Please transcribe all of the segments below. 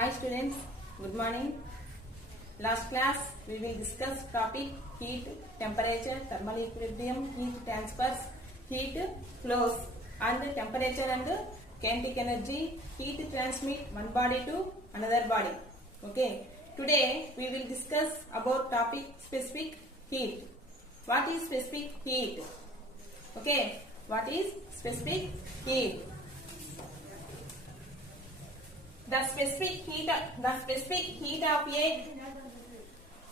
Hi students, good morning. Last class we will discuss topic heat, temperature, thermal equilibrium, heat transfers, heat flows and temperature and kinetic energy, heat transmit one body to another body. Okay, today we will discuss about topic specific heat. What is specific heat? Okay, what is specific heat? The specific heat of a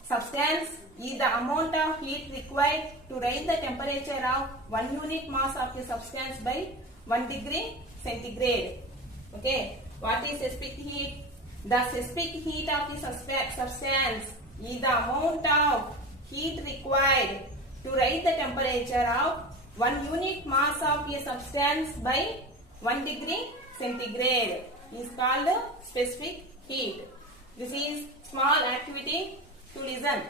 substance is the amount of heat required to raise the temperature of 1 unit mass of a substance by 1 degree centigrade. Okay, what is specific heat? The specific heat of the substance is the amount of heat required to raise the temperature of 1 unit mass of a substance by 1 degree centigrade. Is called specific heat. This is small activity to listen.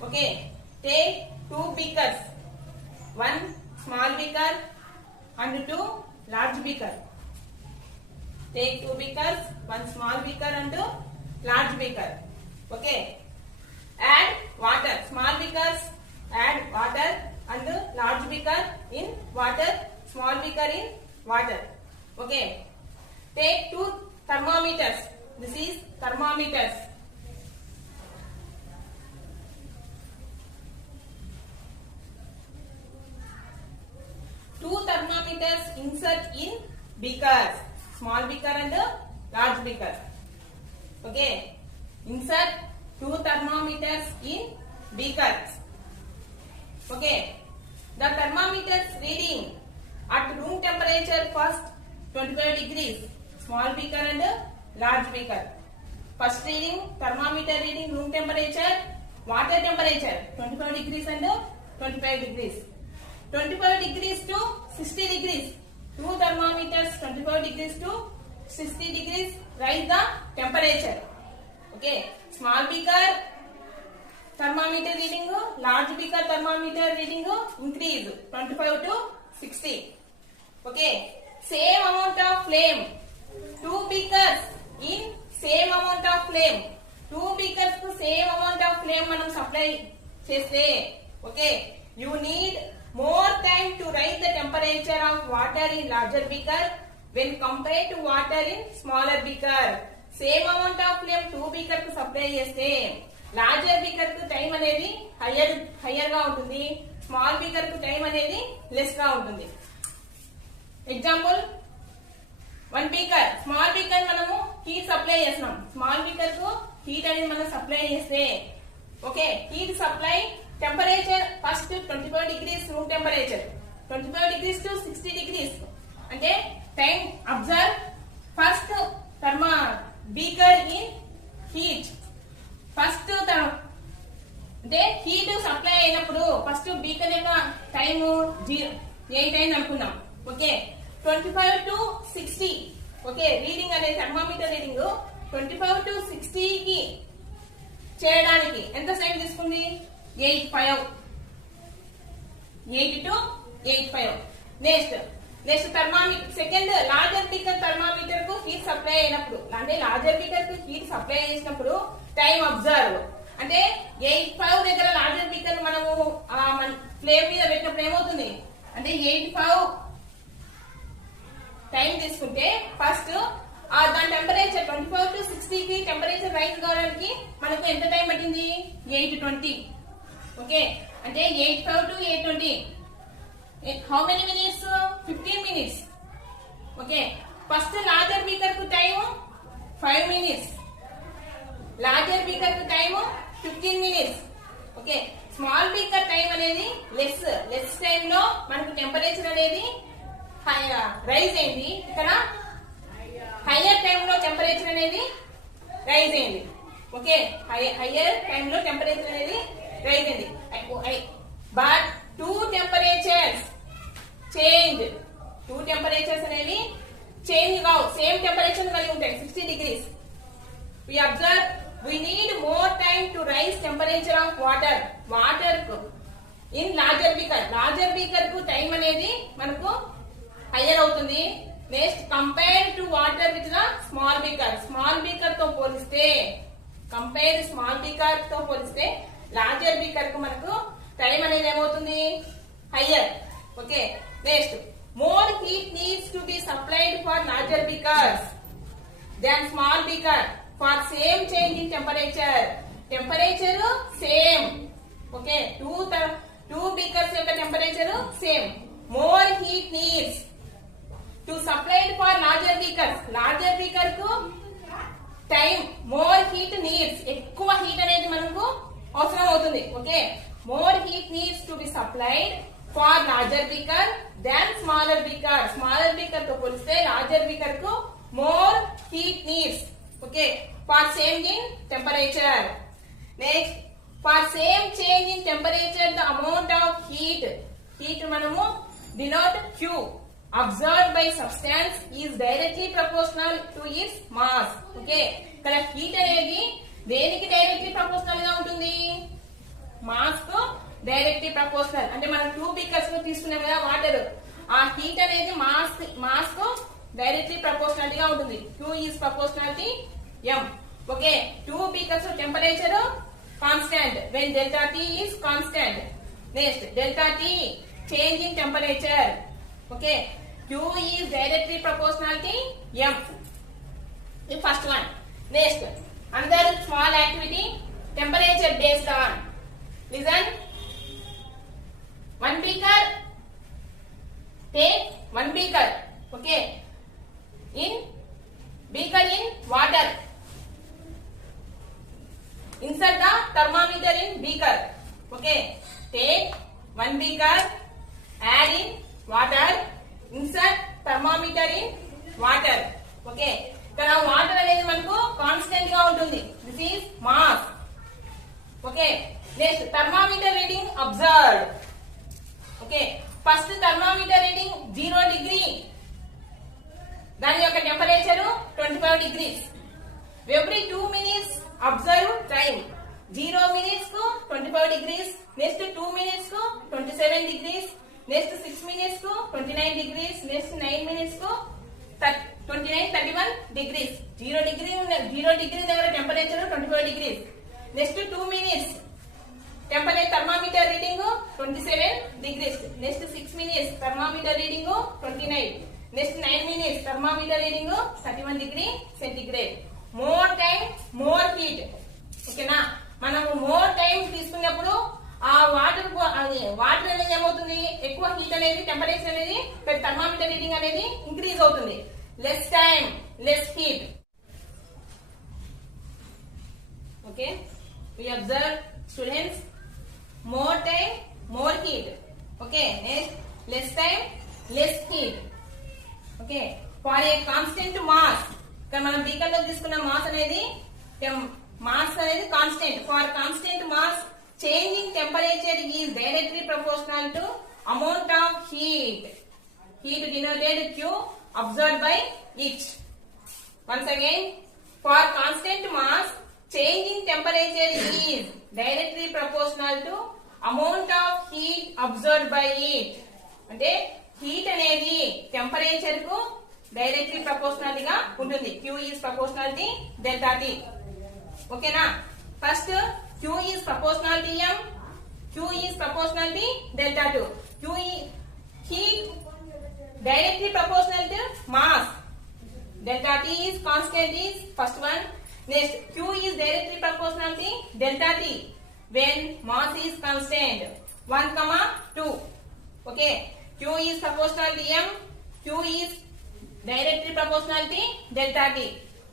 Okay, take 2 beakers, 1 small beaker and 2 large beaker. Take 2 beakers, 1 small beaker and 2 large beaker. Okay, add water. Small beakers add water and large beaker in water, small beaker in water. Okay. Take 2 thermometers. This is thermometers. Two thermometers insert in beakers. Small beaker and large beaker. Okay. Insert 2 thermometers in beakers. Okay. The thermometers reading at room temperature first 25 degrees. Small beaker and large beaker. First reading, thermometer reading room temperature, water temperature 25 degrees and 25 degrees. 25 degrees to 60 degrees. 2 thermometers 25 degrees to 60 degrees rise the temperature. Okay, small beaker thermometer reading, large beaker thermometer reading increase 25 to 60. Okay, same amount of flame. 2 beakers in same amount of flame. 2 beakers to same amount of flame manam supply cheste. Okay, you need more time to raise the temperature of water in larger beaker when compared to water in smaller beaker. Same amount of flame 2 beaker ku supply cheste larger beaker ku time anedi higher ga untundi, small beaker ku time anedi less ga untundi. Example, 1 beaker, small beaker మనము heat supply చేస్తున్నాం. Small beaker కు heat అనేది మనం supply చేస్తే, okay, heat supply temperature first 25 degrees room temperature, 25 degrees to 60 degrees. అంటే time observe first beaker in heat. First అంటే heat supply అయినప్పుడు first beaker యొక్క టైం 8 అయింది అనుకుందాం. ఓకే, 25 to 60. ఓకే, రీడింగ్ అనేది థర్మామీటర్ రీడింగ్ 25 to 60 కి చేయడానికి ఎంత టైం తీసుకుంది? 8 to 8. Next thermometer second larger beaker thermometer కు హీట్ సప్లై అయినప్పుడు, అంటే లార్జర్ బీకర్ కు హీట్ సప్లై చేసినప్పుడు టైం అబ్జర్వ్. అంటే 8:5 దగ్గర లార్జర్ బీకర్ మనము ఫ్లేమ్ మీద పెట్టినప్పుడు ఏమవుతుంది అంటే 8:5 టైం తీసుకుంటే ఫస్ట్ దాని టెంపరేచర్ 25 to 60 కి టెంపరేచర్ రైజ్ కావడానికి మనకు ఎంత టైం పట్టింది? 8:20. ఓకే, అంటే 8:5 to 8:20. How many minutes? 15 minutes. Okay, first larger beaker కు టైం 5 మినిట్స్, లార్జర్ బీకర్ కు టైం 15 minutes. Okay, small beaker time అనేది లెస్ టైం లో మనకు టెంపరేచర్ అనేది రైజ్ అయింది. ఇక్కడ హయ్యర్ టైం లో టెంపరేచర్ అనేది రైజ్ అయింది. ఓకే, హయ్యర్ టైం లో టెంపరేచర్ అనేది రైజ్ అయింది. బట్ 2 టెంపరేచర్స్ చేంజ్. 2 టెంపరేచర్స్ అనేవి చేంజ్ కావు, సేమ్ టెంపరేచర్ కలిగి ఉంటాయి 60 degrees. We observe we need more time to rise temperature of water in larger beaker. Larger beaker కు టైం అనేది మనకు హయ్యర్ అవుతుంది, next compare to water with the small beaker. Small beaker తో పోలిస్తే కంపేర్ స్మాల్ బీకర్ తో పోలిస్తే లార్జర్ బీకర్ కు మనకు టైం అనేది ఏమవుతుంది higher. Okay next more heat needs to be supplied for larger beakers than small beaker for same change in temperature. Temperature same. Okay two beakers యొక్క temperature same. More heat needs to supplied for larger beakers. Larger beaker కు time more heat needs ఎక్కువ హీట్ అనేది మనకు అవసరం అవుతుంది. Okay more heat needs to be supplied for larger beaker than smaller beaker. Smaller beaker తో పోలిస్తే larger beaker కు more heat needs. Okay for change in temperature. Next for same change in temperature the amount of heat. Heat మనము denote Q observed by substance is directly proportional to its mass. Okay ఇక్కడ heat అనేది దేనికి directly proportional గా ఉంటుంది మాస్ కు directly proportional. అంటే మనం 2 బీకర్స్ ను తీసుకున్నాం కదా వాటర్, ఆ హీట్ అనేది మాస్ కు డైరెక్ట్లీ ప్రపోర్షనల్ గా ఉంటుంది. Q is proportionality M. Okay 2 beakers temperature constant when delta T is constant. Next delta T change in temperature. Okay Q is directly proportional to M. The first one. Next another small activity, temperature based on. Listen, one beaker, take one beaker. Okay in beaker in water, insert the thermometer in beaker. Okay take one beaker, add in water, insert thermometer in water. Okay ఇక్కడ వాటర్ అనేది మనకు కాన్స్టెంట్ గా ఉంటుంది. This is mass. Okay next thermometer reading observe. Okay first thermometer reading 0 డిగ్రీ, దాని యొక్క టెంపరేచర్ 25 degrees. Every 2 minutes observe time. 0 minutes కు 25 degrees, next 2 minutes కు 27 degrees, next 6 minutes కు 29 degrees, నెక్స్ట్ 9 minutes కు 31 degrees. 0 degree దగ్గర టెంపరేచర్ 25 degrees. Next 2 minutes temperature thermometer reading 27 degrees. Next 6 minutes thermometer reading 29. నెక్స్ట్ 9 minutes thermometer reading 31 degree centigrade. More time more heat. ఓకేనా మనము more time తీసుకున్నప్పుడు ఆ వాటర్ అనేది ఏమవుతుంది ఎక్కువ హీట్ అనేది టెంపరేచర్ అనేది థర్మామీటర్ రీడింగ్ అనేది ఇంక్రీజ్ అవుతుంది. Less time less heat. Okay we observe students more time more heat. Okay next less time less heat. Okay for a constant mass, ఇక్కడ మనం బీకర్ లో తీసుకున్న మాస్ అనేది constant. For constant mass change in temperature is directly proportional to amount of heat. Heat denoted Q absorbed by it. Once again, for constant mass, change in temperature is directly proportional to amount of heat absorbed by it. అంటే హీట్ అనేది టెంపరేచర్ కు directly proportional గా ఉంటుంది. Q is proportional to delta T. ఓకేనా first Q is proportional to M, Q is proportional to delta 2. Q is heat directly proportional to mass. Delta T is constant is first one. Next Q is directly proportional to delta T when mass is constant 1, 2. Okay Q is proportional to M, Q is directly proportional to delta T.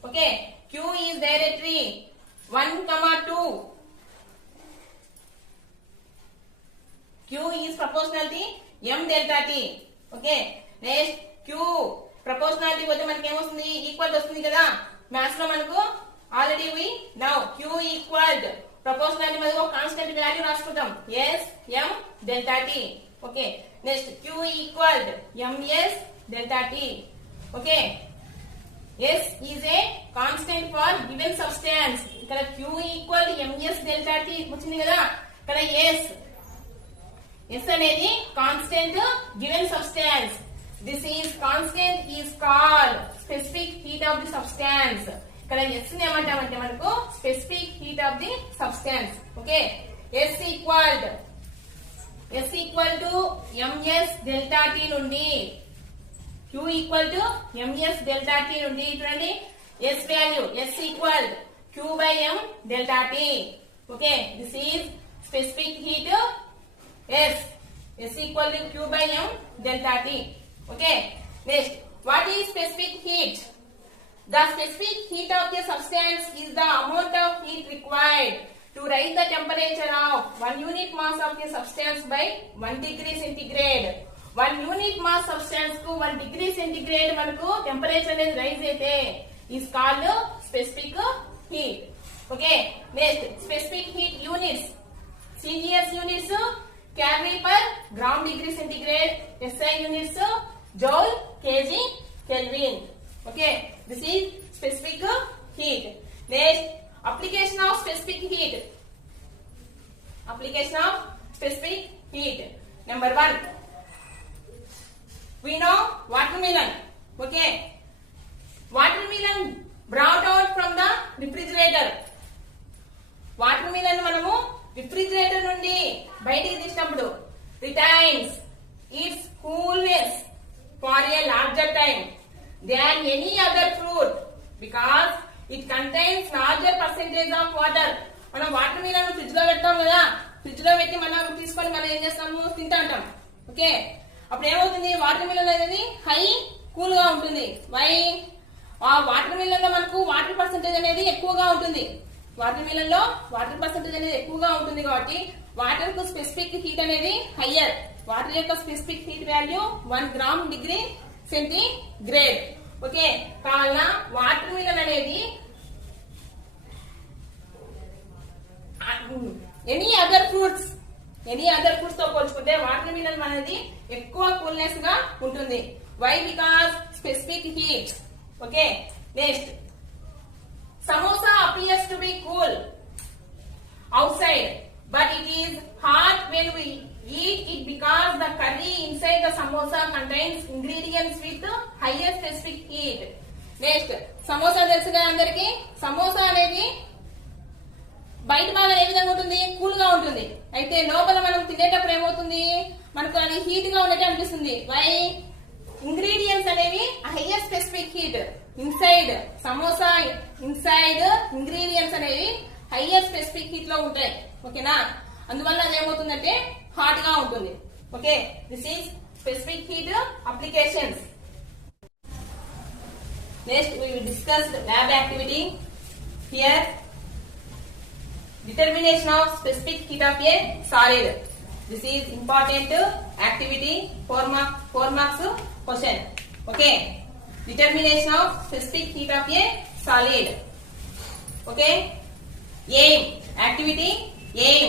Okay Q is directly 1, 2. Q is proportional to M delta T. Okay next Q proportionality పోతే మనకి ఏమొస్తుంది ఈక్వల్ వస్తుంది కదా. Maths లో మనకు already we know Q equal proportionality మీద ఒక constant value రాసుకుంటాం S M delta T. Okay next Q ఈక్వల్ MS delta T. Okay S is a constant for given substance. ఇక్కడ Q ఈక్వల్ MS delta T వచ్చింది కదా. ఇక్కడ S అనేది constant given substance. This is constant is called specific heat of the substance. ఇక్కడ S ని ఏమంటామంటే మనకు specific heat of the substance. Okay, S equal to ms delta T నుండి Q equal to ms delta T నుండి చూడండి S value S equal Q by m delta T. Okay, this is specific heat S equal to Q by m delta T. Okay, next, what is specific heat? The specific heat of a substance is the amount of heat required to raise the temperature of 1 unit mass of a substance by 1 degree centigrade. 1 unit mass substance ku 1 degree centigrade మనకు temperature అనేది రైజ్ అయితే is called specific heat. Okay, next, specific heat units. CGS units calorie per gram degree centigrade. SI units joule kg Kelvin. Okay, this is specific heat. Next, application of specific heat. Application of specific heat. Number 1, we know watermelon. Okay, watermelon brought out from the refrigerator. Watermelon మనము refrigerator నుండి బయటికి తీసినప్పుడు retains its coolness for a larger time than any other fruit because it contains larger percentage of water. మనం water melon fridge లో పెడతాం కదా, ఫ్రిడ్జ్ లో పెట్టి మనం తీసుకొని మనం ఏం చేస్తాము, తింటా ఉంటాం. ఓకే, అప్పుడు ఏమవుతుంది, వాటర్ మిలన్ అనేది హై కూల్ గా ఉంటుంది. వై? ఆ వాటర్ మిలన్ లో మనకు వాటర్ పర్సెంటేజ్ అనేది ఎక్కువగా ఉంటుంది. వాటర్ మిలన్ లో వాటర్ పర్సెంటేజ్ అనేది ఎక్కువగా ఉంటుంది కాబట్టి వాటర్ కు స్పెసిఫిక్ హీట్ అనేది హయ్యర్. వాటర్ యొక్క specific heat value 1 gram degree centigrade. Okay, కావున వాటర్ మిలన్ అనేది ఎనీ అదర్ ఫ్రూట్స్ తో పోల్చుకుంటే వాటర్ మిలన్ అనేది ఎక్కువ కూల్నెస్ గా ఉంటుంది. Why? Because specific heat. Okay, next, samosa appears to be cool outside but it is hot when we eat it because the curry inside the samosa contains ingredients with higher specific heat. Next, samosa తెలుసుగా అందరికి. సమోసా అనేది బయట భాగం ఏ విధంగా ఉంటుంది, కూల్ గా ఉంటుంది. అయితే లోపల మనం తినేటప్పుడు ఏమవుతుంది, మనకు అది హీట్ గా ఉన్నట్టు అనిపిస్తుంది. వై? ఇంగ్రీడియంట్స్ అనేవి hire specific heat. Inside samosa inside ingredients అనేవి హైయర్ స్పెసిఫిక్ హీట్ లో ఉంటాయి. ఓకేనా, అందువల్ల అది ఏమవుతుందంటే హాట్ గా ఉంటుంది. Okay, this is specific heat applications. Next, we will discuss lab activity. Here, determination of specific heat of a solid. This is important activity, 4 marks question. Okay, determination of specific heat of a solid. Okay, aim activity, aim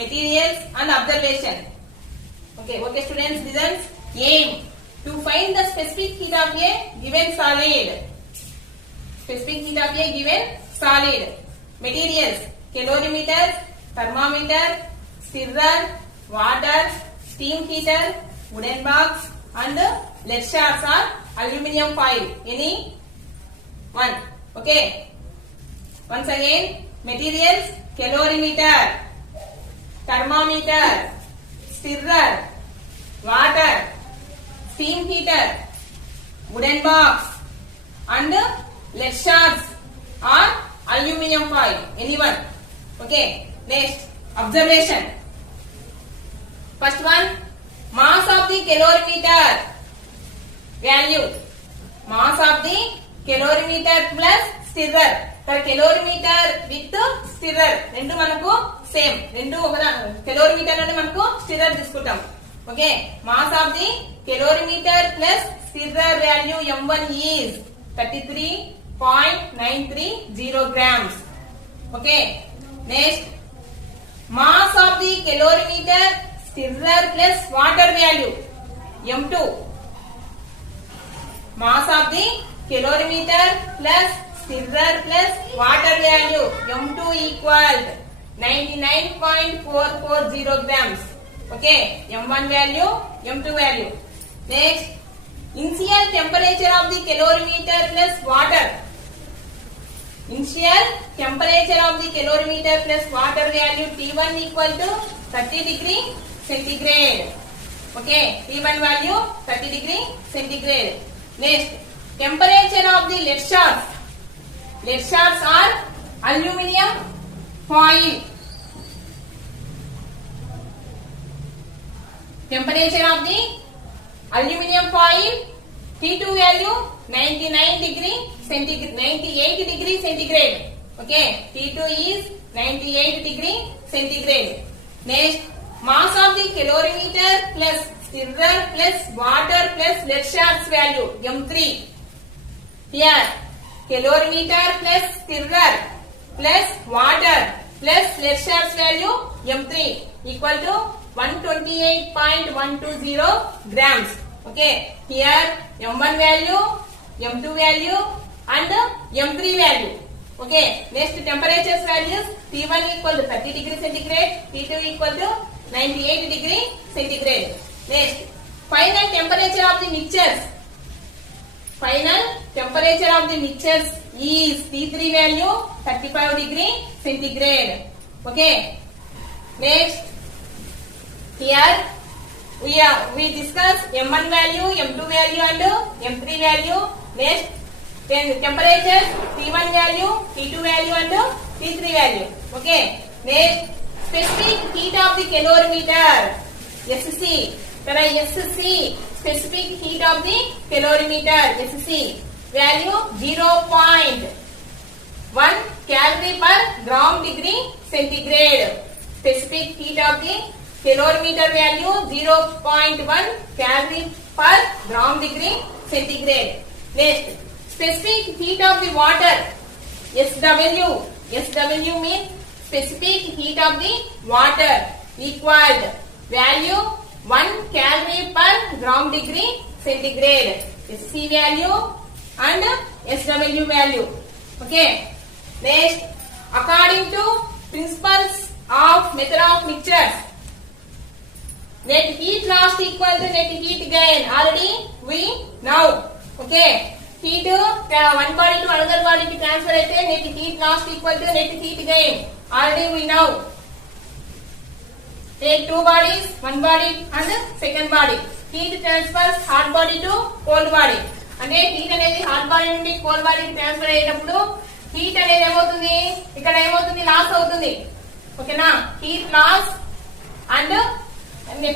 materials and observation. Okay students, listen. Aim to find the specific heat of a given solid. Specific heat of a given solid. Materials: calorimeter, thermometer, stirrer, water, steam heater, wooden box and lead shards or aluminum foil. Any one. Okay, once again, materials: calorimeter, thermometer, stirrer, water, steam heater, wooden box and lead shards or aluminum foil. Anyone. Okay, next, observation. First one, mass of the calorimeter value. Mass of the calorimeter plus stirrer. calorimeter with stirrer రెండు మనకు సేమ్, రెండు calorimeter నుండి మనకు stirrer తీసుకుంటాం. Okay, mass of the calorimeter plus stirrer value m1 is 33.930 grams. Okay, next, mass of the calorimeter stirrer plus water value m2. Mass of the calorimeter plus stirrer plus water value m2 equal 99.440 grams. Okay, m1 value, m2 value. Next, Initial temperature of the calorimeter plus water. Initial temperature of the calorimeter plus water value T1 equal to 30 degree centigrade. Okay, T1 value 30 degree centigrade. Next, temperature of the lead shards. Lead shards are aluminium foil. Temperature of the aluminium foil T2 value 99 degree centigrade, 98 degree centigrade. Okay, T2 is 98 degree centigrade. Next, mass of the calorimeter plus stirrer plus water plus lead shards value M3. Here, calorimeter plus stirrer plus water plus lead shards value M3 equal to 128.120 grams. Okay, here M1 value, M2 value and M3 value. Okay, next temperatures values T1 equal to 30 degree centigrade, T2 equal to 98 degree centigrade. Next, final temperature of the mixtures. Final temperature of the mixtures is T3 value 35 degree centigrade. Okay, next, here we discuss M1 value, M2 value and M3 value. Next, then temperature T1 value, T2 value and T3 value. Okay. Next, specific heat of the calorimeter SC. There are SC, specific heat of the calorimeter SC value 0.1 calorie per gram degree centigrade. Specific heat of the calorimeter value 0.1 calorie per gram degree centigrade. Next, specific heat of the water SW. SW means specific heat of the water equaled value 1 calorie per gram degree centigrade. SC value and SW value. Okay. Next, according to principles of method of mixtures, net heat loss equal to net heat gain. Already we know. Okay. Heat one body to another body to transfer it. Net heat loss equal to net heat gain. Already we know. Take two bodies, one body and second body. Heat transfers hot body to cold body. అంటే హీట్ అనేది hot body నుండి కోల్డ్ బాడీకి ట్రాన్స్ఫర్ అయ్యేటప్పుడు హీట్ అనేది ఏమవుతుంది, ఇక్కడ ఏమవుతుంది, లాస్ అవుతుంది. ఓకేనా, హీట్ లాస్ అండ్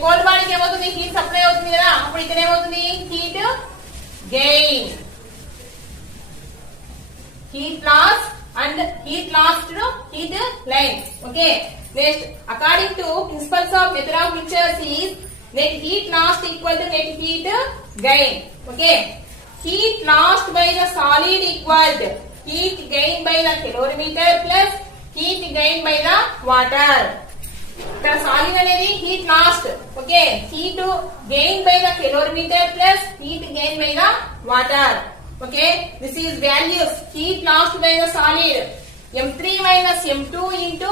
కోల్డ్ బాడీకి ఏమవుతుంది, హీట్ సప్లై అవుతుంది కదా, అప్పుడు ఇక్కడ ఏమవుతుంది, heat gain. Heat loss and heat loss to heat line. Okay. Next, according to principles of method of mixtures is net heat lost equal to net heat gain. Okay. Heat lost by the solid equal heat gained by the calorimeter plus heat gained by the water. The solid అనేది heat lost. Okay. Heat gained by the calorimeter plus heat gained by the water. Okay, this is values heat lost by the solid M3 minus M2 into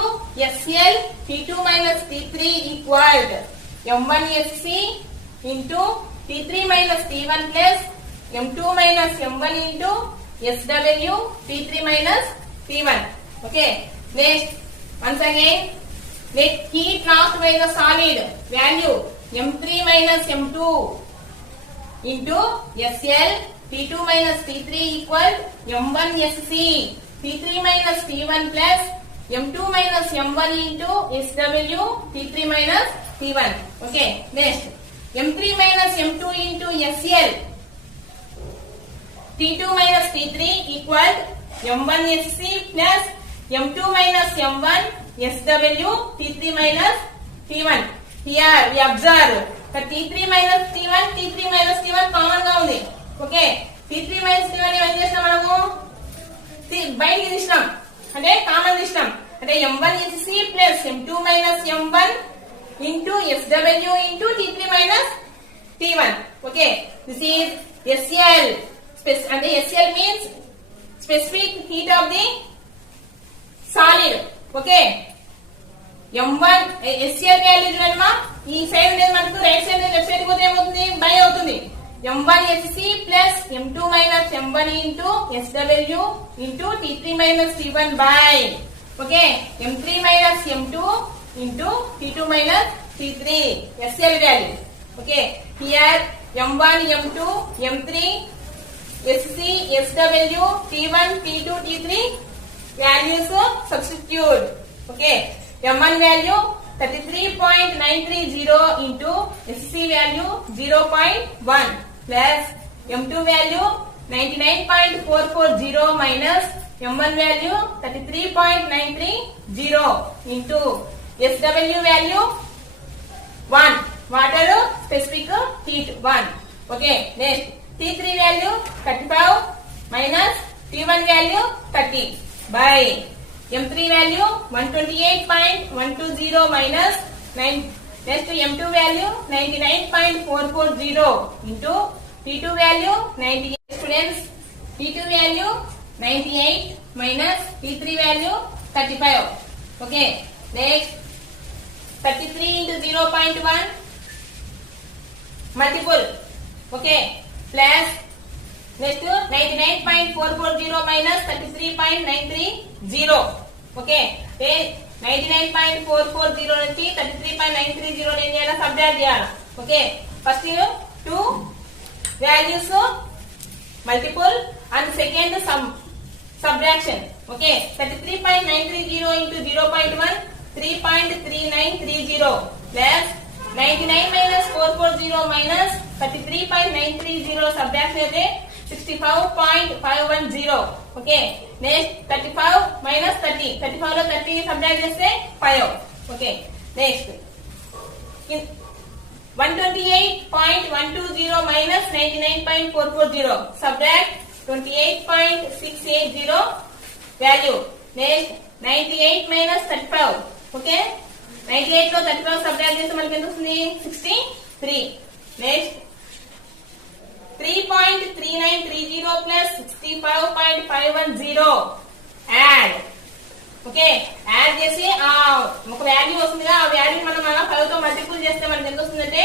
SL T2 minus T3 equaled M1 SC into T3 minus T1 plus M2 minus M1 into SW T3 minus T1. Okay, next, once again, net heat lost by the solid value M3 minus M2 into SL T2 minus T3 equal M1 SC T3 minus T1 plus M2 minus M1 into SW T3 minus T1. Okay, next, M3 minus M2 into SL T2 minus T3 equal M1 SC plus M2 minus M1 SW T3 minus T1. Here we observe that T3 minus T1 common గా ఉంది. Okay, T3 minus T1 ఏం చేసినాం మనము, బయటికి తీసినాం అంటే కామన్ తీసినాం, అంటే M1 SC plus M2 minus M1 into SW into T3 minus T1. Okay, this is SL. అంటే SL means specific heat of the solid. Okay, M1 SL value చూడండి, ఈ సైడ్ ఉండేది మనకు రైట్ సైడ్ లెఫ్ట్ సైడ్ పోతే ఏమవుతుంది, బై అవుతుంది. M1 SC plus M2 minus M1 into SW into T3 minus T1 by, okay, M3 minus M2 into T2 minus T3 SL value. Okay, here M1, M2, M3, SC, SW, T1, T2, T3 values substitute. Okay, M1 value 33.930 into SC value 0.1 plus M2 value 99.440 minus M1 value 33.930 into SW value 1. Water specific T1. Okay, next T3 value 35 minus T1 value 30 by M3 value 128.120 minus 9. Next M2 value 99.440 into T2 value 98. Students, T2 value 98 minus T3 value 35. Okay, next 33 into 0.1 multiple. Okay, plus next 99.440 minus 33.930. Okay, then 99.440 నుంచి 33.930 నేను ఎలా సబ్ట్రాక్ట్ చేయాలి. Okay, first two values multiple and second subtraction. Okay, 33.930 into 0.1 3.3930 plus 99 minus 440 minus 33.930 subtraction అయితే 65.510. Okay, next 35 minus 30. 35 లో 30 subtract చేస్తే 5. Okay, next 128.120 minus 99.440 subtract 28.680 value. Next 98 minus 35. Okay, 98 లో 35 subtract చేస్తే మనకి ఎంత వస్తుంది? 63. Next 3.3930 plus 65.510 add. Okay, add చేసి ఒక వాల్యూ వస్తుందిగా, ఆ వాల్యూ మనం అలా 5 తో మల్టిపుల్ చేస్తే మనకి ఎంత వస్తుందంటే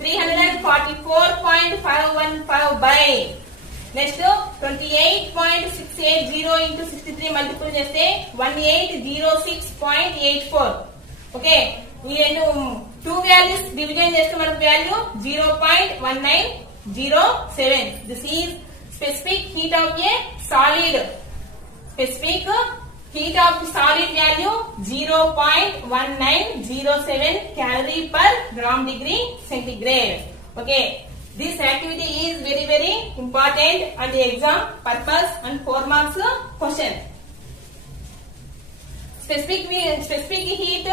344.515 by నెక్స్ట్ 28.680 into 63 మల్టిపుల్ చేస్తే 1806.84. ఓకే, ఈ రెండు టూ వాల్యూస్ డివిజన్ చేస్తే మనకు వాల్యూ 0.1907. This is specific heat of a solid. Specific heat of the solid value 0.1907 calorie per gram degree centigrade. Okay, this activity is very important on the exam purpose and 4 marks question. Specific heat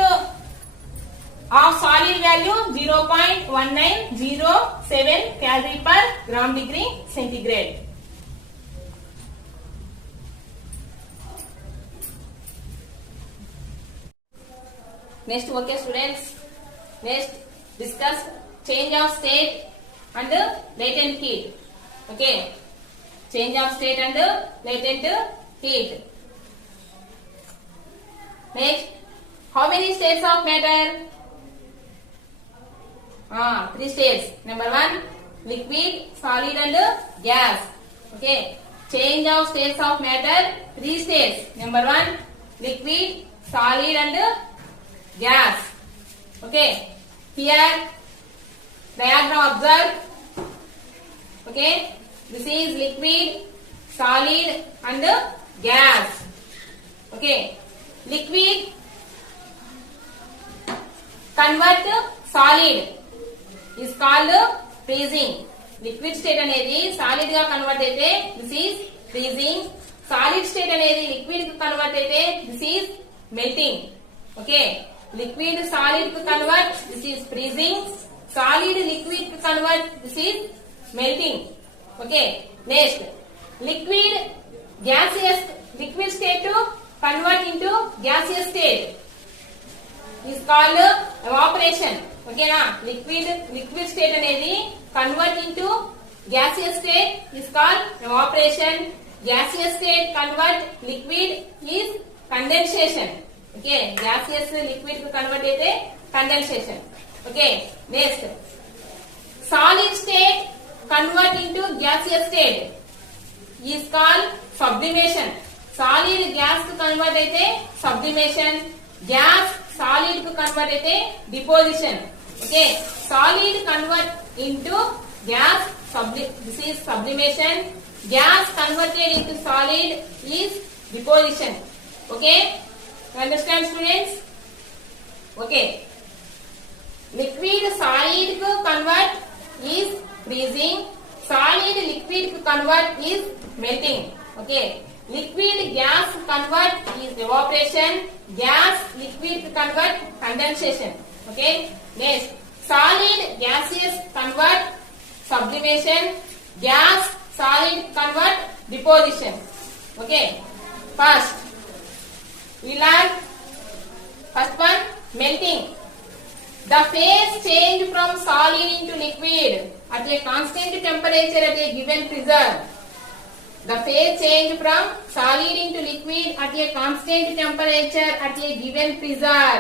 of solid value 0.1907 calorie per gram degree centigrade. Next, okay students, next discuss change of state and latent heat. Okay, change of state and latent heat. Next, how many states of matter? 3 states. Number 1, liquid, solid and gas. Okay, change of states of matter 3 states. Number 1, liquid, solid and gas. Okay, here diagram observe. Okay, this is liquid, solid and gas. Okay, liquid convert solid is called freezing. Liquid state అనేది solid గా కన్వర్ట్ అయితే this is freezing. Solid state అనేది liquid కు కన్వర్ట్ అయితే this is melting. Okay, liquid solid to convert, this is freezing. Solid liquid to convert, this is melting. Okay, next liquid gaseous, liquid state to convert into gaseous state is called evaporation. Okay na, liquid state అనేది convert into gaseous state is called evaporation. Gaseous state convert liquid is condensation. Okay, gaseous liquid to convert అయితే condensation. Okay, next solid state convert into gaseous state is called sublimation. Solid gas కు convert అయితే sublimation, gas solid కు convert అయితే deposition. Okay, solid convert into gas, this is sublimation. Gas converted into solid is deposition. Okay, you understand students? Okay, liquid solid ku convert is freezing, solid liquid ku convert is melting. Okay, liquid gas convert is evaporation, gas liquid convert condensation. Okay, next solid gaseous convert sublimation, gas solid convert deposition. Okay, first we learn first one, melting. The phase change from solid into liquid at a constant temperature at a given pressure. The phase change from solid into liquid at a constant temperature at a given pressure.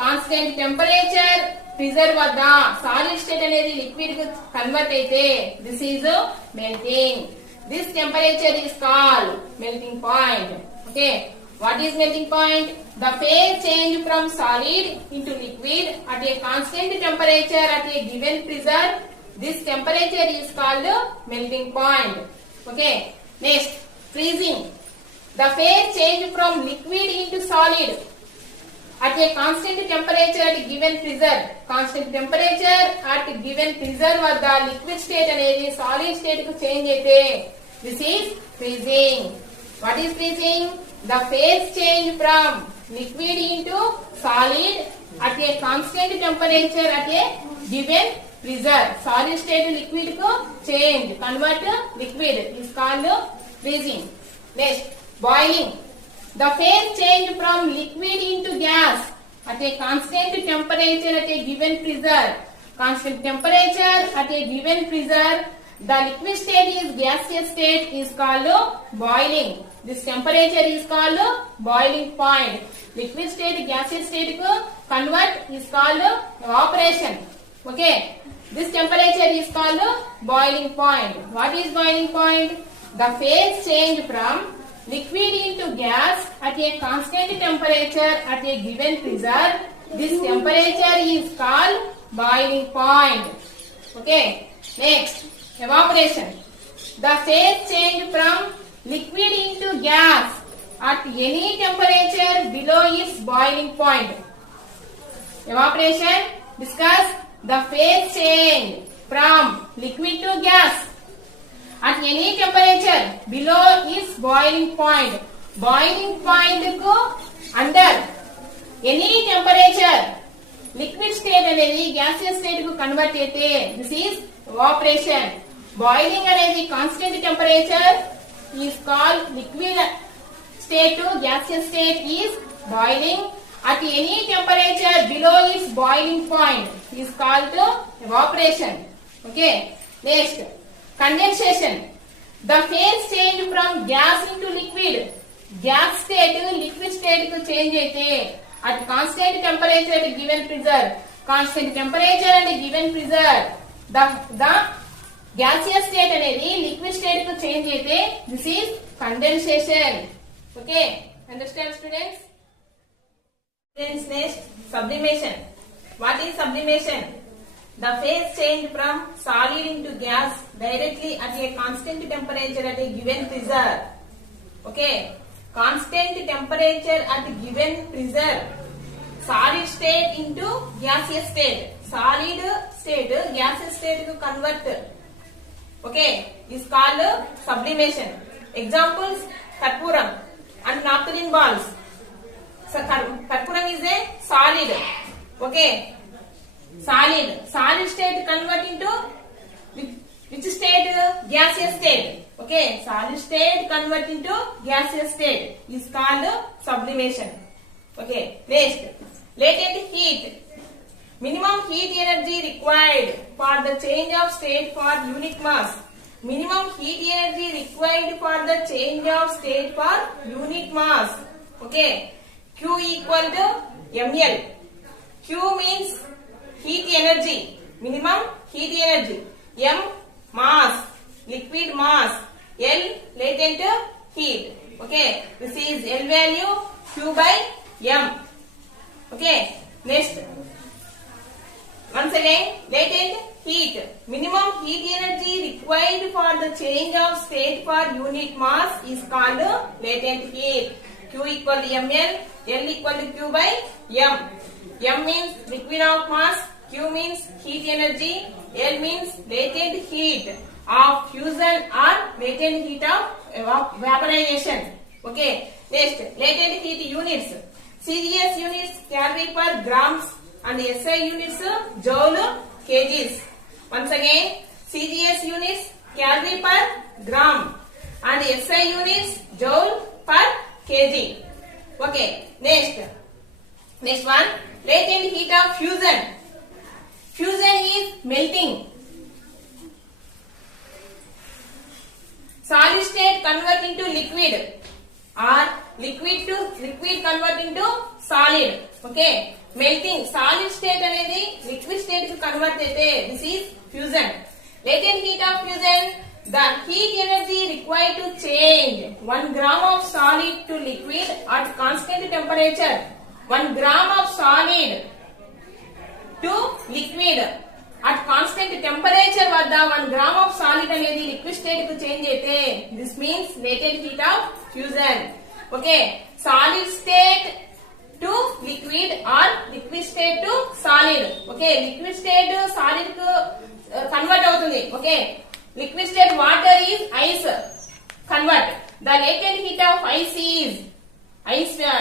Constant temperature pressure వద్ద solid state అనేది liquid కు convert అయితే this is melting. This temperature is called melting point. Okay, what is melting point? The phase change from solid into liquid at a constant temperature at a given pressure. This temperature is called melting point. Okay, next freezing. The phase change from liquid into solid at a constant temperature at a given pressure. Constant temperature at a given pressure వద్ద liquid state అనేది solid state కు change అయితే this is freezing. What is freezing? The phase change from liquid into solid at a constant temperature at a given pressure. Solid state liquid కు change, convert liquid is called freezing. Next, boiling. The phase change from liquid into gas at a constant temperature at a given pressure. Constant temperature at a given pressure. The liquid state is gaseous state is called boiling. This temperature is called boiling point. Liquid state gaseous state ku convert is called evaporation. Okay, this temperature is called boiling point. What is boiling point? The phase change from liquid into gas at a constant temperature at a given pressure. This temperature is called boiling point. Okay, next, evaporation. The phase change from liquid into gas at any temperature below its boiling point. Evaporation. Discuss the phase change from liquid to gas at any temperature below its boiling point. Boiling point ku under any temperature liquid state అనేది gaseous state కు convert అయితే this is evaporation. Boiling అనేది constant temperature is called liquid state to gaseous state is boiling. At any temperature below its boiling point is called evaporation. Okay, next, condensation. The phase change from gas into liquid. Gas state liquid state ku change అయితే at constant temperature at given pressure. Constant temperature and given pressure. The gaseous state అనేది liquid state ku change అయితే this is condensation. Okay, understand students? Next, sublimation. What is sublimation? The phase change from solid into gas directly at a constant temperature at a given pressure. Okay, constant temperature at a given pressure. Solid state into gaseous state. Solid state gaseous state to convert. Okay, is called sublimation. Examples: Karpuram and naphthalene balls. So Karpuram is a solid. Okay, solid state convert into which state? Gaseous state. Okay, solid state convert into gaseous state is called sublimation. Okay, next, latent heat. Minimum heat energy required for the change of state for unit mass. Minimum heat energy required for the change of state for unit mass. Okay, Q equal to ml. Q means heat energy, minimum heat energy. M mass, liquid mass. L, latent heat. Okay, this is L value, Q by M. Okay, next. Once again, latent heat. Minimum heat energy required for the change of state for unit mass is called latent heat. Q equal to ml, L equal to Q by M. M means liquid of mass, Q means heat energy, L means latent heat of fusion or latent heat of vaporization. Okay, next, latent heat units. CGS units Kelvin per grams and SI units joule kgs. Once again, CGS units Kelvin per gram and SI units joule per kg. Okay, next one, latent heat of fusion. Fusion is melting. Solid state convert into liquid or liquid to liquid convert into solid. Okay, melting. Solid state anedi liquid state ku convert aithe, this is fusion. Latent heat of fusion, the heat energy required to change 1 gram of solid to liquid at constant temperature. 1 gram of solid to liquid at constant temperature vadda 1 gram of solid anedi liquid state ku change aithe, this means latent heat of fusion. Okay, solid state to liquid or liquid state to solid. Okay, liquid state to solid ku convert avutundi. Okay, liquid state water is ice convert. The latent heat of ice is the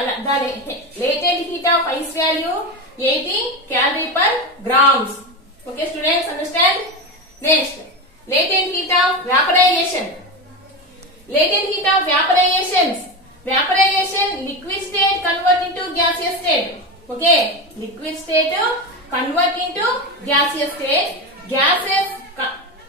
latent heat of ice value 80 calorie per grams. Okay, students, understand? Next, latent heat of vaporization. Latent heat of vaporization. Vaporization, liquid state convert into gaseous state. Okay, liquid state convert into gaseous state. Gases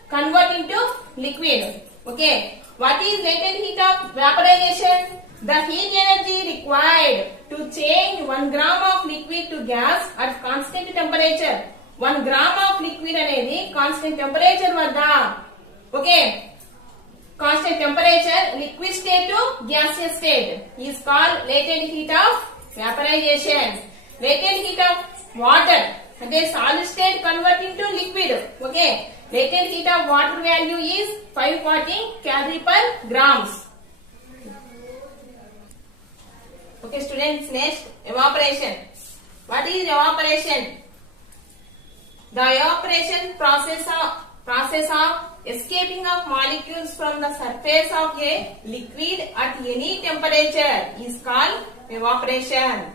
convert into liquid. Okay, what is latent heat of vaporization? The heat energy required to change 1 gram of liquid to gas at constant temperature. 1 gram of liquid anedi constant temperature vadda. Okay, constant temperature liquid state to gaseous state is called latent heat of vaporization. Latent heat of water, ante solid state convert into liquid. Okay, latent heat of water value is 540 calorie per grams. Okay, students, next, evaporation. What is evaporation? The evaporation process of escaping of molecules from the surface of a liquid at any temperature is called evaporation.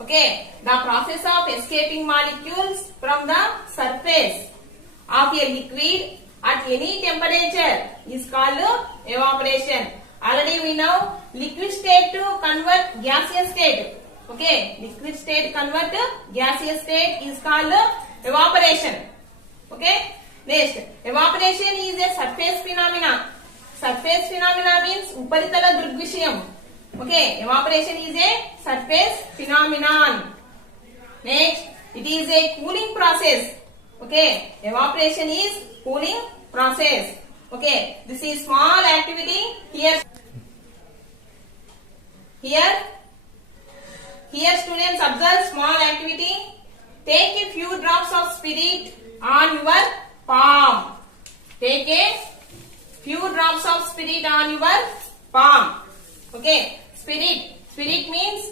Okay, the process of escaping molecules from the surface of a liquid at any temperature is called evaporation. Already we know liquid state to convert gaseous state. Okay, liquid state convert gaseous state is called evaporation. Okay, next, evaporation is a surface phenomena. Surface phenomena means uparitala drugvishayam. Okay, evaporation is a surface phenomenon. Next, it is a cooling process. Okay, evaporation is cooling process. Okay, this is small activity here. Here students observe small activity. Take a few drops of spirit on your palm. Take a few drops of spirit on your palm. Okay, spirit means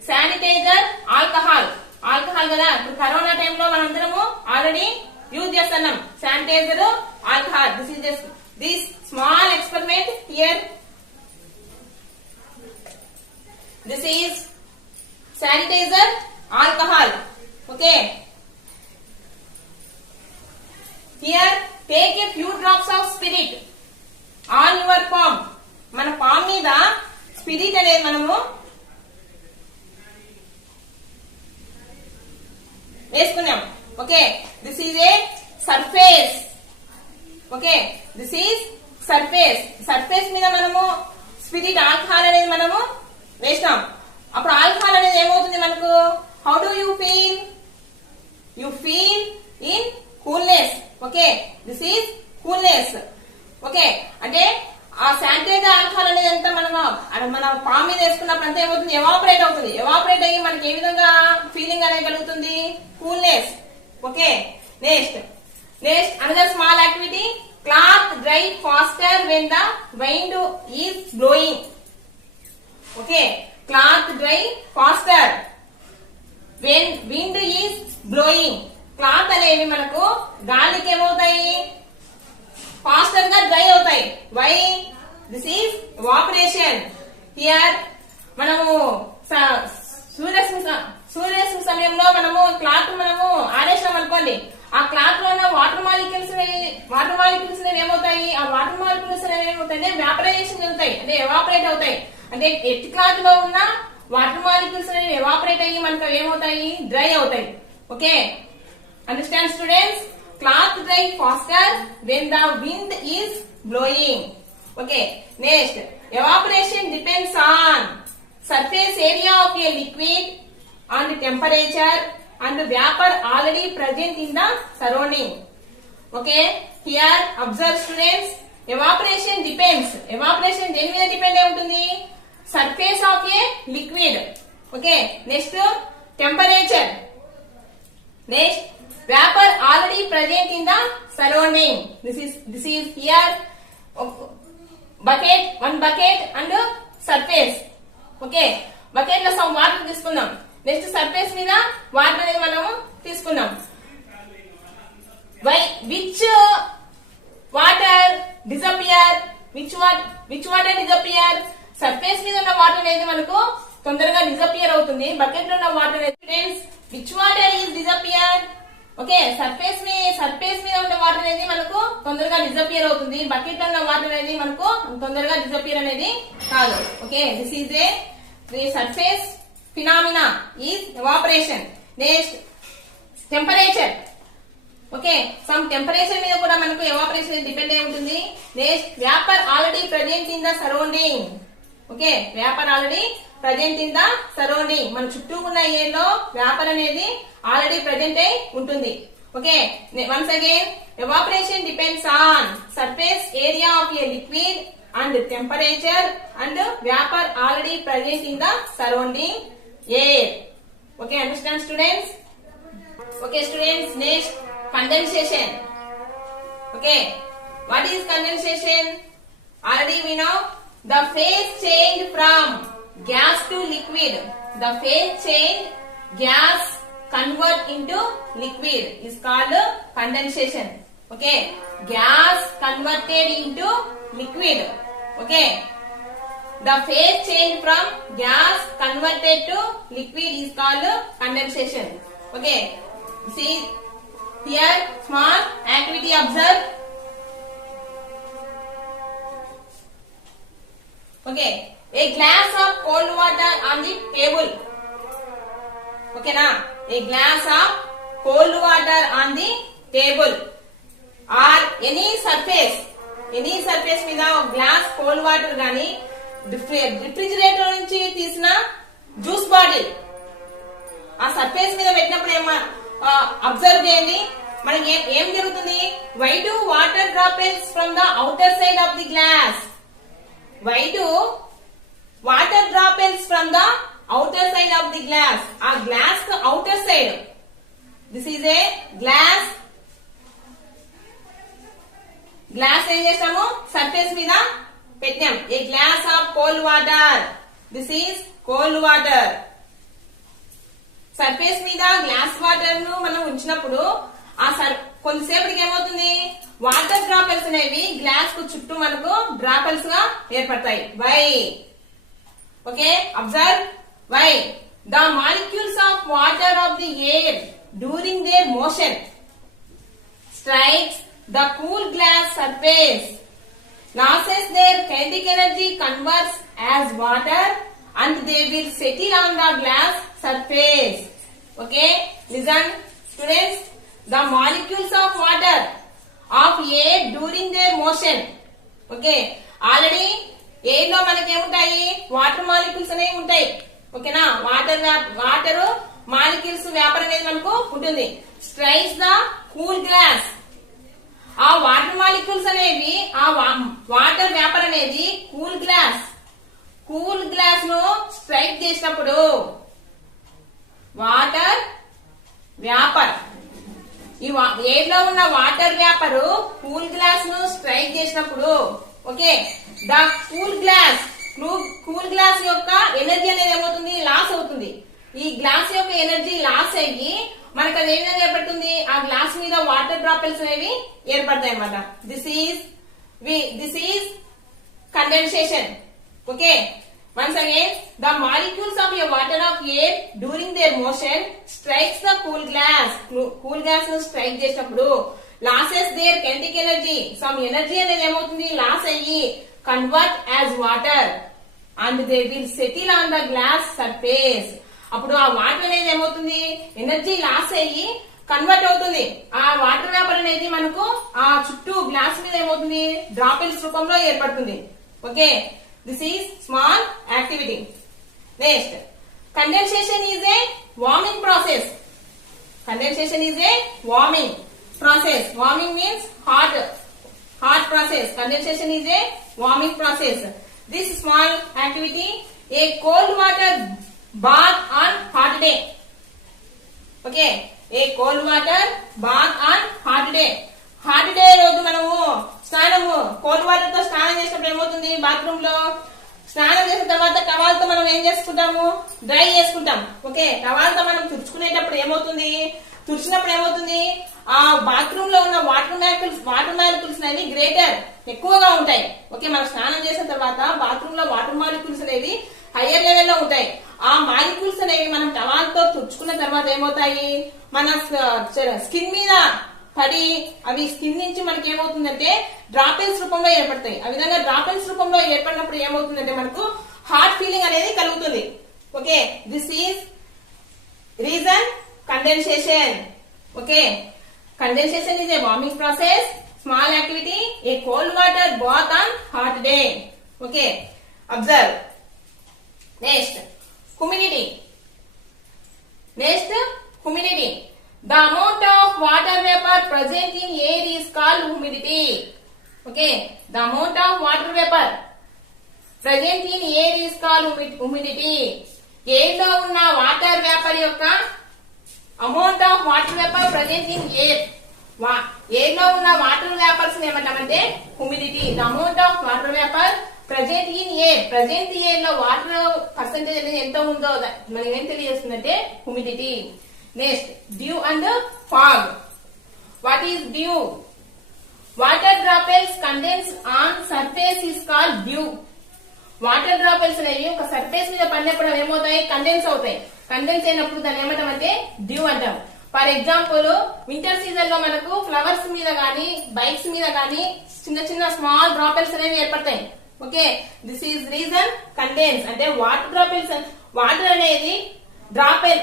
sanitizer, alcohol kada. ఇప్పుడు corona time లో మనందరము already use చేస్తున్నాం sanitizer, alcohol. This is just this small experiment here. This is sanitizer, alcohol. Okay, here take a few drops of spirit on your palm. మన palm మీద spirit అనేది మనము వేసుకున్నాం. Okay, this is a surface. Okay, this is surface. Surface మీద మనము spirit, alcohol అనేది మనము వేస్తాం. అప్పుడు ఆల్కహాల్ అనేది ఏమవుతుంది మనకు? How do you feel? You feel in coolness. Okay, this is coolness. Okay, అంటే ఆ శానిటైజ్ ఆల్కహాల్ అనేది అంతా మన పామ్ మీద వేసుకున్నప్పుడు అంతా ఏమవుతుంది, ఎవాపరేట్ అవుతుంది. ఎవాపరేట్ అయ్యి మనకి ఏ విధంగా ఫీలింగ్ అనేది కలుగుతుంది, coolness. Okay, next another small activity, cloth dry faster when the wind is blowing. Okay, cloth dry faster when wind is blowing. Cloth అనేవి మనకు గాలికి ఏమవుతాయి, ఫాస్టర్ గా డ్రై అవుతాయి. Why? This is evaporation. Here మనము సూర్యరశ్మి సమయంలో మనము క్లాత్ ఆరేసాం అనుకోండి, ఆ క్లాత్ లో ఉన్న వాటర్ మాలిక్యూల్స్ ఏమవుతాయి, ఆ వాటర్ మాలిక్యూల్స్ ఏమవుతాయి, వ్యాపరైజేషన్ జరుగుతాయి, అంటే ఎవాపరేట్ అవుతాయి. అంటే ఎట్ క్లాత్ లో ఉన్న వాటర్ మాలిక్యూల్స్ అనేవి ఎవాపరేట్ అయ్యి మనకు ఏమవుతాయి, డ్రై అవుతాయి. Okay, understand students? Cloth dry faster when the wind is blowing. Okay, next, evaporation depends on surface area of a liquid and temperature and vapor already present in the surrounding. Okay, here observe students, evaporation depends. Evaporation దేని మీద డిపెండ్ అయి ఉంటుంది, surface of a liquid. Okay, next, temperature. Next, vapor already present in the surrounding. This is here bucket, one bucket and surface. Okay, bucket లో some water తీసుకుందాం. Next surface మీద వాటర్ అనేది మనము తీసుకుందాం. Which water disappear? Which water disappear? Surface మీద ఉన్న వాటర్ అనేది మనకు తొందరగా డిసపియర్ అవుతుంది. బకెట్ లో ఉన్న వాటర్ అనేది which water is disappear? Okay, surface మీద ఉన్న వాటర్ అనేది మనకు తొందరగా డిసపియర్ అవుతుంది. బకెట్ లో ఉన్న వాటర్ అనేది మనకు తొందరగా డిసపియర్ అనేది కాదు. Okay, this is a surface phenomena is evaporation. Next, temperature. Okay, some temperature మీద కూడా మనకు ఎవాపరేషన్ డిపెండ్ అయి ఉంటుంది. Next, vapour already present in the surrounding. Okay, vapour already present in the surrounding. మన చుట్టూ ఉన్న ఎయిర్ లో వ్యాపర్ అనేది ఆల్రెడీ ప్రెజెంట్ అయి ఉంటుంది. Okay, once again, evaporation depends on surface area of A liquid and temperature and vapour already present in the surrounding air. Okay, understand students? Okay students, next, condensation. Okay, what is condensation? Already we know the phase change from gas to liquid. The phase change gas convert into liquid is called condensation. Okay, gas converted into liquid. Okay, the phase change from gas converted to liquid is called condensation. Okay, see here, small activity, observe. Okay, a glass of cold water on the table. Okay na, a glass of cold water on the table or any surface మీద glass cold water గాని రిఫ్రిజిరేటర్ నుంచి తీసిన juice bottle ఆ సర్ఫేస్ మీద పెట్టినప్పుడు అబ్జర్వ్ చేయండి, మనకి ఏం జరుగుతుంది? Why do water droplets from the outer side of the glass? Why do water droplets from the outer side of the glass? A glass the outer side. This is a glass. Glass ఏం చేస్తాము? సర్ఫేస్ మీద పెట్టాం. A glass of cold water. This is cold water. Surface మీద glass water ను మనం ఉంచినప్పుడు కొంతసేపటికి ఏమవుతుంది? వాటర్ డ్రాపెల్స్ అనేవి గ్లాస్ కు చుట్టూ మనకు డ్రాపెల్స్ గా ఏర్పడతాయి. Why? Okay, observe. Why? The molecules of water of the air during their motion strikes the cool glass surface, losses their kinetic energy, converts as water and they will settle on the glass surface. Okay, listen students, the molecules of water of air during their motion. Okay, already air లో మనకి ఏముంటాయి? Water molecules అనేవి ఉంటాయి. ఓకేనా, water molecules వ్యాపారం అనేది మనకు ఉంటుంది. స్ట్రైక్స్ ద కూల్ గ్లాస్, ఆ వాటర్ మాలిక్యూల్స్ అనేవి ఆ వాటర్ వేపర్ అనేది కూల్ గ్లాస్ ను స్ట్రైక్ చేసినప్పుడు వాటర్ వేపర్ ఎయిర్ లో ఉన్న వాటర్ వేపర్ కూల్ గ్లాస్ ను స్ట్రైక్ చేసినప్పుడు ఓకే ద కూల్ గ్లాస్ యొక్క ఎనర్జీ అనేది ఏమవుతుంది లాస్ అవుతుంది. ఈ గ్లాస్ యొక్క ఎనర్జీ లాస్ అయ్యి మనకు అది ఏమైనా ఏర్పడుతుంది ఆ గ్లాస్ మీద వాటర్ డ్రాప్లెట్స్ అనేవి ఏర్పడతాయి అన్నమాట. This is condensation. Okay once again the molecules of a water of air during their motion strikes the cool glass ను స్ట్రైక్ చేసినప్పుడు losses their kinetic energy some energy అనేది ఏమవుతుంది లాస్ అయ్యి convert as water and they will settle on the glass surface. అప్పుడు ఆ వాటర్ అనేది ఏమవుతుంది energy loss అయ్యి కన్వర్ట్ అవుతుంది. ఆ వాటర్ వేపర్ అనేది మనకు ఆ చుట్టూ గ్లాస్ మీద ఏమవుతుంది డ్రాప్లెట్స్ రూపంలో ఏర్పడుతుంది. Okay this is small activity. Next condensation is a warming process. Warming means hot process. Condensation is a warming process. This small activity, a cold water bath on hot day. Okay, a cold water bath on hot day. Hot day రోజు మనము స్నానము cold water తో స్నానం చేసినప్పుడు ఏమవుతుంది బాత్రూమ్ లో స్నానం చేసిన తర్వాత టవల్ తో మనం ఏం చేసుకుంటాము డ్రై చేసుకుంటాం. ఓకే టవల్ తో మనం తుడుచుకునేటప్పుడు ఏమవుతుంది ఆ బాత్రూమ్ లో ఉన్న వాటర్ మాలిక్యూల్స్ అనేవి గ్రేటర్ ఎక్కువగా ఉంటాయి. ఓకే మనం స్నానం చేసిన తర్వాత బాత్రూమ్ లో వాటర్ మాలిక్యూల్స్ అనేవి హయ్యర్ లెవెల్ లో ఉంటాయి. ఆ మాలిక్యూల్స్ అనేవి మనం టవల్ తో తుడుచుకున్న తర్వాత ఏమవుతాయి మన స్కిన్ మీద పడి అవి స్కిన్ నుంచి మనకి ఏమవుతుందంటే డ్రాప్లెట్స్ రూపంలో ఏర్పడతాయి. ఆ విధంగా డ్రాప్లెట్స్ రూపంలో ఏర్పడినప్పుడు ఏమవుతుందంటే మనకు హాట్ ఫీలింగ్ అనేది కలుగుతుంది. Okay this is reason condensation. Okay condensation is a warming process, small activity, a cold water bath on hot day. Okay observe. Next humidity. The amount of water vapor present in air is called humidity. Okay, the amount of water vapor present in air is called humidity. Air లో ఉన్న water vapour యొక్క amount of water vapour present in air లో ఉన్న water vapours ఏమంటామంటే humidity. The amount of water vapour present in air లో water percentage అనేది ఎంత ఉందో మనకి ఏం తెలియజేస్తుందంటే humidity. Next, dew and fog. What is dew? Water droplets condense on surface is called dew. Water droplets అనేవి ఒక సర్ఫేస్ మీద పడినప్పుడు అవి ఏమవుతాయి కండెన్స్ అవుతాయి. కండెన్స్ అయినప్పుడు దాన్ని ఏమంటామంటే డ్యూ అంటాం. ఫర్ ఎగ్జాంపుల్ వింటర్ సీజన్ లో మనకు ఫ్లవర్స్ మీద గానీ బైక్స్ మీద గానీ చిన్న చిన్న స్మాల్ డ్రాప్లెట్స్ అనేవి ఏర్పడతాయి. Okay this is reason condense అంటే వాటర్ అనేది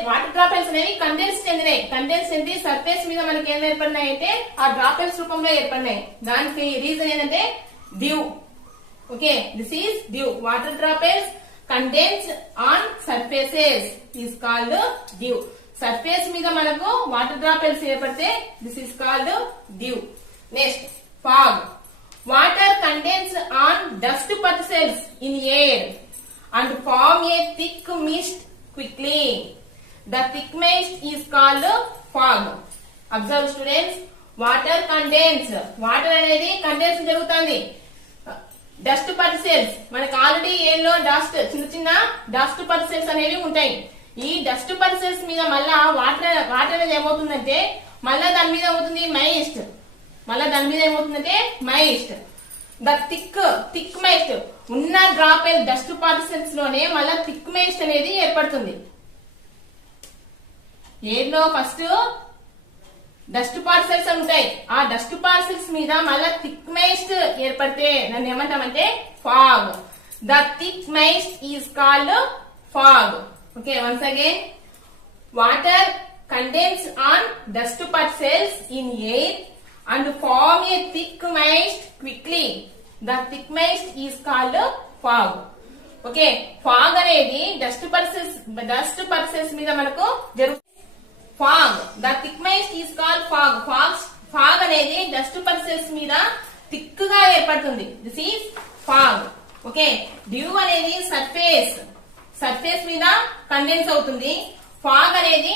వాటర్ డ్రాప్లెట్స్ అనేవి కండెన్స్ చెందినాయి. కండెన్స్ చెంది సర్ఫేస్ మీద మనకి ఏం ఏర్పడినాయి అంటే ఆ డ్రాప్లెట్స్ రూపంలో ఏర్పడినాయి. దానికి రీజన్ ఏంటంటే dew. Okay this is dew. Water droplets condense on surfaces is called dew. Surface మీద మనకు వాటర్ డ్రాప్లెట్స్ ఏర్పడితే this is called dew. Next fog. Water condense on dust particles in air and form a thick mist quickly. The thick mist is called fog. Observe students, water condense. Water అనేది కండెన్స్ జరుగుతుంది. Dust particles మనకు already air లో చిన్న చిన్న dust particles అనేవి ఉంటాయి. ఈ dust particles మీద మళ్ళా వాటర్ అనేది ఏమవుతుందంటే మళ్ళా దాని మీద అవుతుంది మైస్ట్. ద థిక్ మైస్ట్ ఉన్న డ్రాప్లెట్ డస్ట్ పార్టికల్స్ లోనే మళ్ళా థిక్ మైస్ట్ అనేది ఏర్పడుతుంది. ఎయిర్ లో ఫస్ట్ డస్ట్ పార్టికల్స్ ఉంటాయి. ఆ డస్ట్ పార్టికల్స్ మీద మళ్ళా థిక్ మైస్ట్ ఏర్పడితే దాన్ని ఏమంటామంటే fog. The thick mist is called fog. Okay once again water condense on dust particles in air and form a thick mist quickly. The thick mist is called fog. Okay, fog అనేది dust particles మీద మనకు జరుగుతుంది. fog. The thick mist is called fog. Fog అనేది dust particles మీద థిక్ గా ఏర్పడుతుంది. This is fog. Okay, due అనేది సర్ఫేస్ మీద కండెన్స్ అవుతుంది. ఫాగ్ అనేది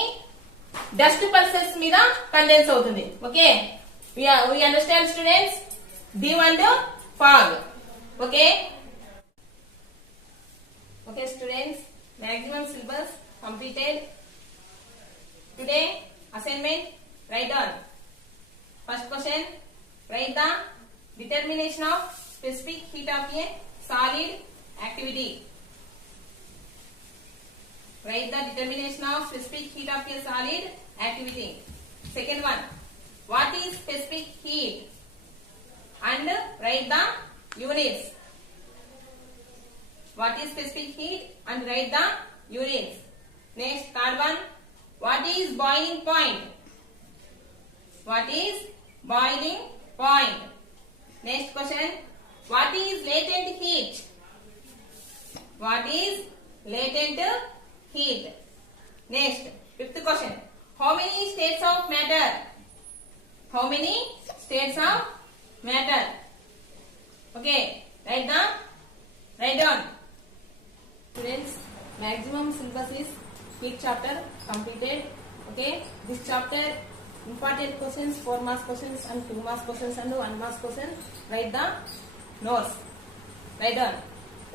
డస్ట్ పల్సెస్ మీద కండెన్స్ అవుతుంది. Okay, we understand students, dew and fog. Okay students, maximum syllabus completed. Today assignment, write down first question. Write the determination of specific heat of a solid activity. Write the determination of specific heat of a solid activity. Second one, what is specific heat, and write the units. What is specific heat and write the units. Next, third one, what is boiling point? What is boiling point? Next question, what is latent heat? What is latent heat? Next, fifth question, how many states of matter? How many states of matter? Okay, write down. Students, maximum syllabus is heat chapter completed. Okay, this chapter important questions, 4 marks questions and 2 marks questions and 1 marks question. Write the notes. Write down.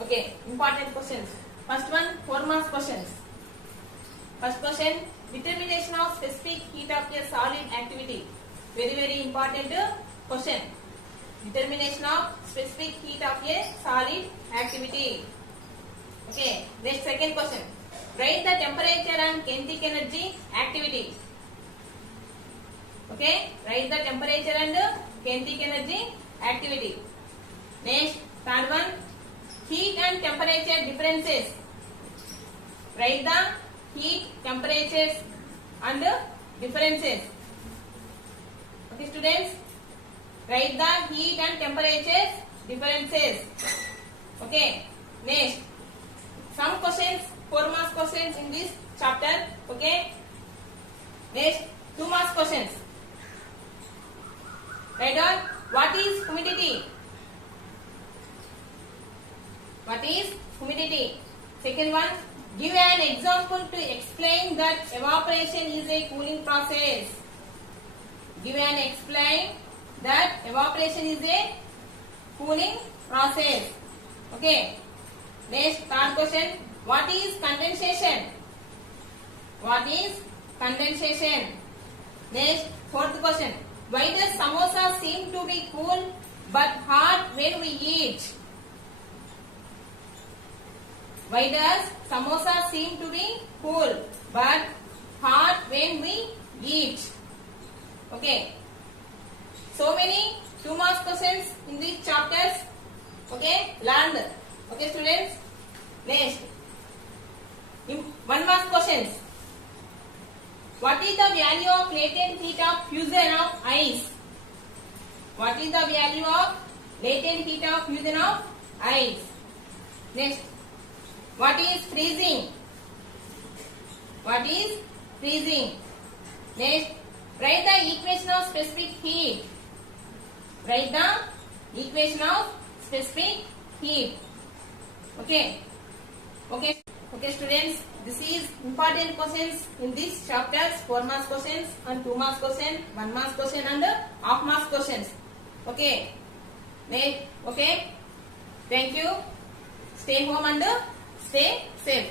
Okay, important questions. First one, 4 marks questions. First question, determination of specific heat of a solid activity. Very important question. Determination of specific heat of a solid activity. Okay, next, second question, write the temperature and kinetic energy activity. Okay, write the temperature and kinetic energy activity. Next, third one, heat and temperature differences. Write the heat, temperatures and differences. Okay students, write the heat and temperatures differences. Okay, next, some questions, 4 marks questions in this chapter. Okay, next, 2 marks questions. Write down, what is humidity? What is humidity? Second one, give an example to explain that evaporation is a cooling process. Give and explain that evaporation is a cooling process. Okay, next, third question, what is condensation? What is condensation? Next, fourth question, why does samosa seem to be cool but hot when we eat? Why does samosa seem to be cool but hot when we eat? Okay, so many 2 marks questions in these chapters. Okay, learned. Okay students, next, 1 marks questions. What is the value of latent heat of fusion of ice? What is the value of latent heat of fusion of ice? Next, what is freezing? What is freezing? Next, write the equation of specific heat. Write the equation of specific heat. Okay students, this is important questions in this chapters, 4 marks questions and 2 marks question, 1 marks question and half marks questions. Okay, next, okay, thank you, stay home and stay safe.